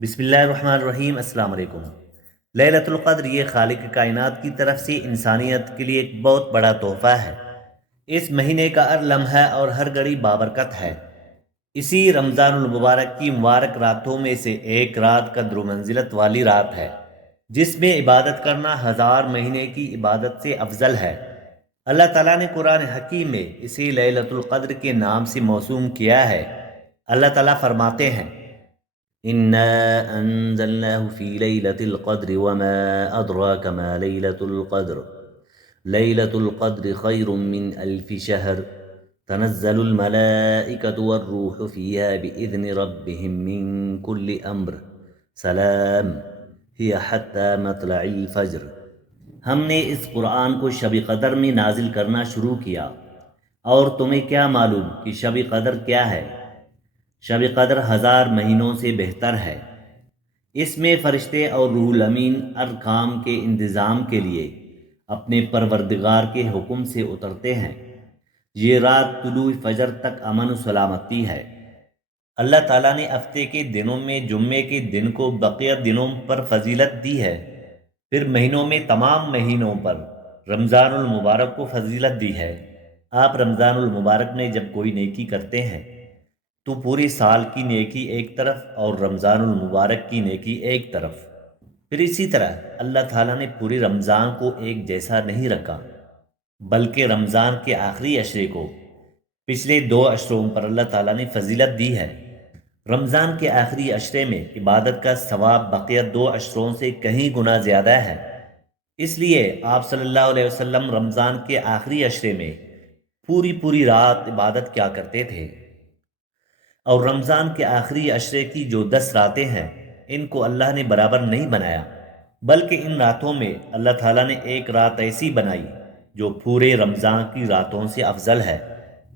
بسم اللہ الرحمن الرحیم۔ السلام علیکم۔ لیلۃ القدر یہ خالق کائنات کی طرف سے انسانیت کے لیے ایک بہت بڑا تحفہ ہے۔ اس مہینے کا ہر لمحہ اور ہر گھڑی بابرکت ہے۔ اسی رمضان المبارک کی مبارک راتوں میں سے ایک رات قدر و منزلت والی رات ہے، جس میں عبادت کرنا ہزار مہینے کی عبادت سے افضل ہے۔ اللہ تعالیٰ نے قرآن حکیم میں اسے لیلۃ القدر کے نام سے موسوم کیا ہے۔ اللہ تعالیٰ فرماتے ہیں: إنا أنزلناه في ليلة القدر وما أدراك ما ليلة القدر ليلة القدر خير من ألف شهر تنزل الملائكة والروح فيها بإذن ربهم من كل أمر سلام هي حتى مطلع الفجر۔ ہم نے اس قرآن کو شب قدر میں نازل کرنا شروع کیا، اور تمہیں کیا معلوم کہ شب قدر کیا ہے؟ شب قدر ہزار مہینوں سے بہتر ہے۔ اس میں فرشتے اور روح الامین ہر کام کے انتظام کے لیے اپنے پروردگار کے حکم سے اترتے ہیں۔ یہ رات طلوع فجر تک امن و سلامتی ہے۔ اللہ تعالیٰ نے ہفتے کے دنوں میں جمعے کے دن کو بقیہ دنوں پر فضیلت دی ہے، پھر مہینوں میں تمام مہینوں پر رمضان المبارک کو فضیلت دی ہے۔ آپ رمضان المبارک میں جب کوئی نیکی کرتے ہیں تو پوری سال کی نیکی ایک طرف اور رمضان المبارک کی نیکی ایک طرف۔ پھر اسی طرح اللہ تعالیٰ نے پوری رمضان کو ایک جیسا نہیں رکھا، بلکہ رمضان کے آخری عشرے کو پچھلے 2 عشروں پر اللہ تعالیٰ نے فضیلت دی ہے۔ رمضان کے آخری عشرے میں عبادت کا ثواب بقیہ 2 عشروں سے کہیں گنا زیادہ ہے۔ اس لیے آپ صلی اللہ علیہ وسلم رمضان کے آخری عشرے میں پوری رات عبادت کیا کرتے تھے، اور رمضان کے آخری عشرے کی جو 10 راتیں ہیں ان کو اللہ نے برابر نہیں بنایا، بلکہ ان راتوں میں اللہ تعالیٰ نے ایک رات ایسی بنائی جو پورے رمضان کی راتوں سے افضل ہے۔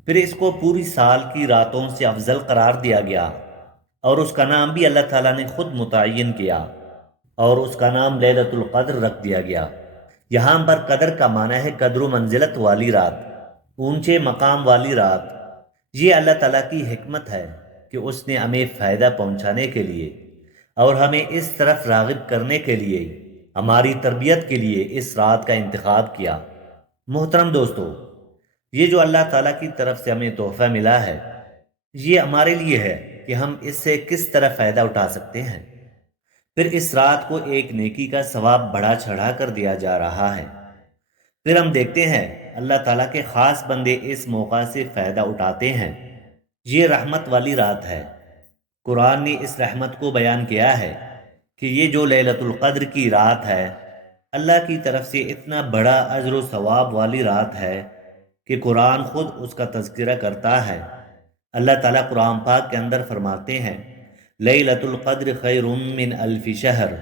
پھر اس کو پوری سال کی راتوں سے افضل قرار دیا گیا، اور اس کا نام بھی اللہ تعالیٰ نے خود متعین کیا، اور اس کا نام لیلۃ القدر رکھ دیا گیا۔ یہاں پر قدر کا معنی ہے قدر و منزلت والی رات، اونچے مقام والی رات۔ یہ اللہ تعالیٰ کی حکمت ہے کہ اس نے ہمیں فائدہ پہنچانے کے لیے اور ہمیں اس طرف راغب کرنے کے لیے، ہماری تربیت کے لیے اس رات کا انتخاب کیا۔ محترم دوستو، یہ جو اللہ تعالیٰ کی طرف سے ہمیں تحفہ ملا ہے، یہ ہمارے لیے ہے کہ ہم اس سے کس طرح فائدہ اٹھا سکتے ہیں۔ پھر اس رات کو ایک نیکی کا ثواب بڑھا چڑھا کر دیا جا رہا ہے۔ پھر ہم دیکھتے ہیں اللہ تعالیٰ کے خاص بندے اس موقع سے فائدہ اٹھاتے ہیں۔ یہ رحمت والی رات ہے۔ قرآن نے اس رحمت کو بیان کیا ہے کہ یہ جو لیلۃ القدر کی رات ہے، اللہ کی طرف سے اتنا بڑا اجر و ثواب والی رات ہے کہ قرآن خود اس کا تذکرہ کرتا ہے۔ اللہ تعالیٰ قرآن پاک کے اندر فرماتے ہیں: لیلۃ القدر خیر من الف شہر۔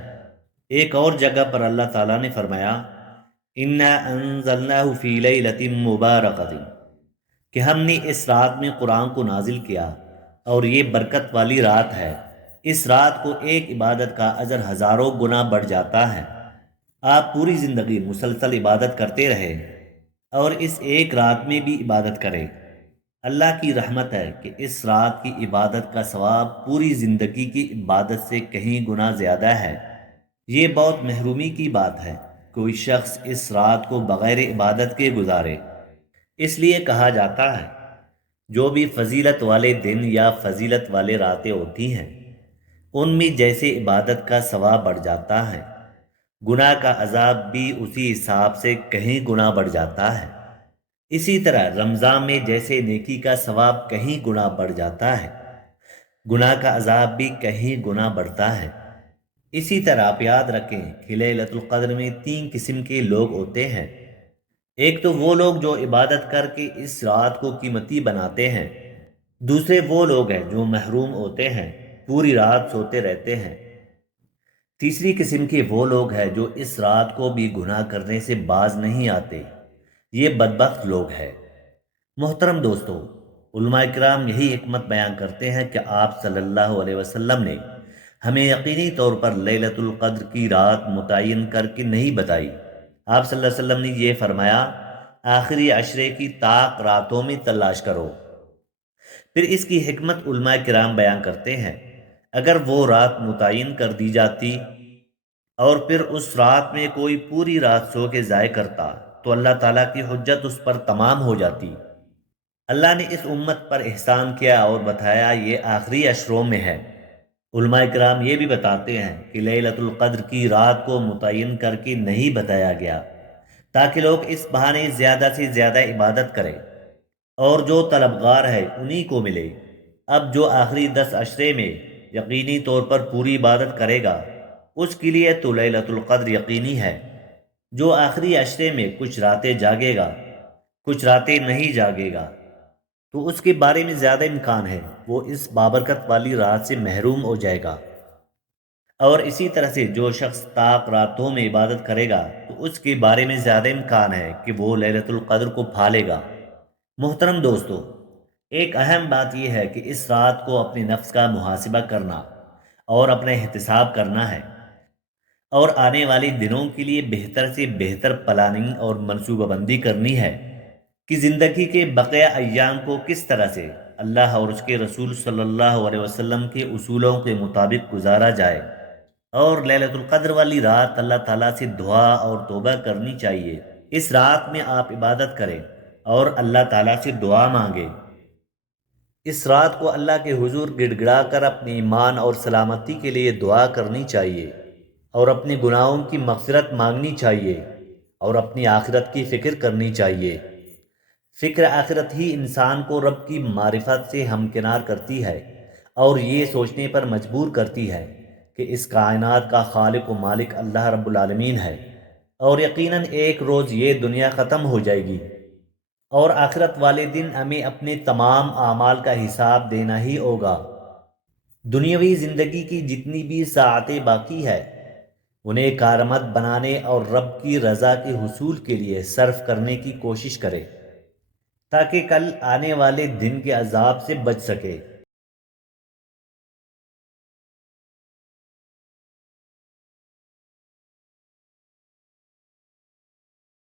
ایک اور جگہ پر اللہ تعالیٰ نے فرمایا: انا انزلناہ فی لیلۃ مبارکۃ، کہ ہم نے اس رات میں قرآن کو نازل کیا اور یہ برکت والی رات ہے۔ اس رات کو ایک عبادت کا اجر ہزاروں گنا بڑھ جاتا ہے۔ آپ پوری زندگی مسلسل عبادت کرتے رہے اور اس ایک رات میں بھی عبادت کریں۔ اللہ کی رحمت ہے کہ اس رات کی عبادت کا ثواب پوری زندگی کی عبادت سے کہیں گنا زیادہ ہے۔ یہ بہت محرومی کی بات ہے کوئی شخص اس رات کو بغیر عبادت کے گزارے۔ اس لیے کہا جاتا ہے جو بھی فضیلت والے دن یا فضیلت والے راتیں ہوتی ہیں ان میں جیسے عبادت کا ثواب بڑھ جاتا ہے، گناہ کا عذاب بھی اسی حساب سے کہیں گنا بڑھ جاتا ہے۔ اسی طرح رمضان میں جیسے نیکی کا ثواب کہیں گنا بڑھ جاتا ہے، گناہ کا عذاب بھی کہیں گنا بڑھتا ہے۔ اسی طرح آپ یاد رکھیں کہ لیلۃ القدر میں 3 قسم کے لوگ ہوتے ہیں۔ ایک تو وہ لوگ جو عبادت کر کے اس رات کو قیمتی بناتے ہیں، دوسرے وہ لوگ ہیں جو محروم ہوتے ہیں، پوری رات سوتے رہتے ہیں، تیسری قسم کے وہ لوگ ہیں جو اس رات کو بھی گناہ کرنے سے باز نہیں آتے۔ یہ بدبخت لوگ ہیں۔ محترم دوستو، علماء کرام یہی حکمت بیان کرتے ہیں کہ آپ صلی اللہ علیہ وسلم نے ہمیں یقینی طور پر لیلۃ القدر کی رات متعین کر کے نہیں بتائی۔ آپ صلی اللہ علیہ وسلم نے یہ فرمایا: آخری عشرے کی طاق راتوں میں تلاش کرو۔ پھر اس کی حکمت علماء کرام بیان کرتے ہیں: اگر وہ رات متعین کر دی جاتی اور پھر اس رات میں کوئی پوری رات سو کے ضائع کرتا تو اللہ تعالیٰ کی حجت اس پر تمام ہو جاتی۔ اللہ نے اس امت پر احسان کیا اور بتایا یہ آخری اشروں میں ہے۔ علماء کرام یہ بھی بتاتے ہیں کہ لیلۃ القدر کی رات کو متعین کر کے نہیں بتایا گیا تاکہ لوگ اس بہانے زیادہ سے زیادہ عبادت کریں اور جو طلبگار ہے انہی کو ملے۔ اب جو آخری 10 عشرے میں یقینی طور پر پوری عبادت کرے گا اس کے لیے تو لیلۃ القدر یقینی ہے۔ جو آخری عشرے میں کچھ راتیں جاگے گا کچھ راتیں نہیں جاگے گا تو اس کے بارے میں زیادہ امکان ہے وہ اس بابرکت والی رات سے محروم ہو جائے گا، اور اسی طرح سے جو شخص طاق راتوں میں عبادت کرے گا تو اس کے بارے میں زیادہ امکان ہے کہ وہ لیلۃ القدر کو پھالے گا۔ محترم دوستو، ایک اہم بات یہ ہے کہ اس رات کو اپنے نفس کا محاسبہ کرنا اور اپنا احتساب کرنا ہے، اور آنے والے دنوں کے لیے بہتر سے بہتر پلاننگ اور منصوبہ بندی کرنی ہے کہ زندگی کے بقیہ ایام کو کس طرح سے اللہ اور اس کے رسول صلی اللہ علیہ وسلم کے اصولوں کے مطابق گزارا جائے۔ اور لیلۃ القدر والی رات اللہ تعالیٰ سے دعا اور توبہ کرنی چاہیے۔ اس رات میں آپ عبادت کریں اور اللہ تعالیٰ سے دعا مانگیں۔ اس رات کو اللہ کے حضور گڑ گڑا کر اپنے ایمان اور سلامتی کے لیے دعا کرنی چاہیے اور اپنے گناہوں کی مغفرت مانگنی چاہیے اور اپنی آخرت کی فکر کرنی چاہیے۔ فکر آخرت ہی انسان کو رب کی معرفت سے ہمکنار کرتی ہے اور یہ سوچنے پر مجبور کرتی ہے کہ اس کائنات کا خالق و مالک اللہ رب العالمین ہے، اور یقیناً ایک روز یہ دنیا ختم ہو جائے گی اور آخرت والے دن ہمیں اپنے تمام اعمال کا حساب دینا ہی ہوگا۔ دنیاوی زندگی کی جتنی بھی ساعتیں باقی ہے انہیں کارآمد بنانے اور رب کی رضا کے حصول کے لیے صرف کرنے کی کوشش کرے تاکہ کل آنے والے دن کے عذاب سے بچ سکے۔